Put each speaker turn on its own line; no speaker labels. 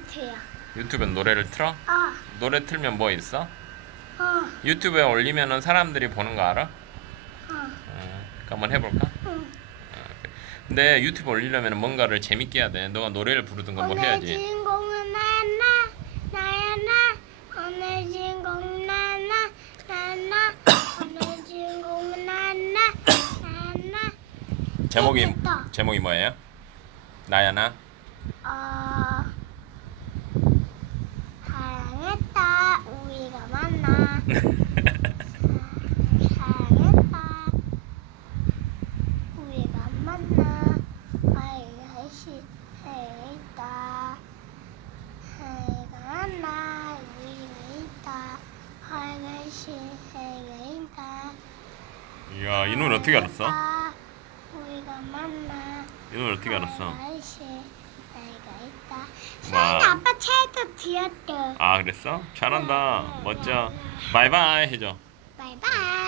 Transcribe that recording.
돼요.
유튜브엔 노래를 틀어?
어,
노래 틀면 뭐 있어?
어,
유튜브에 올리면은 사람들이 보는 거 알아?
어,
어, 한번 해볼까?
응.
근데 유튜브 올리려면 뭔가를 재밌게 해야 돼. 너가 노래를 부르든가 뭐
오늘
해야지.
주인공은 나나, 나야 나. 오늘 주인공은 나나, 나나. 오늘 주인공은 나나, 나나.
제목이
됐다.
제목이 뭐예요? 나야나.
어, 사랑했다. 우리가 만나. 사랑했다. 우리가 만나. 아이씨, 해가.
이야 이 노래 어떻게 알았어?
우리가 만나.
이 노래 어떻게 알았어? 와.
아빠 차에도 뒤었대.
아 그랬어? 잘한다. 멋져. 바이바이 해줘. 바이바이.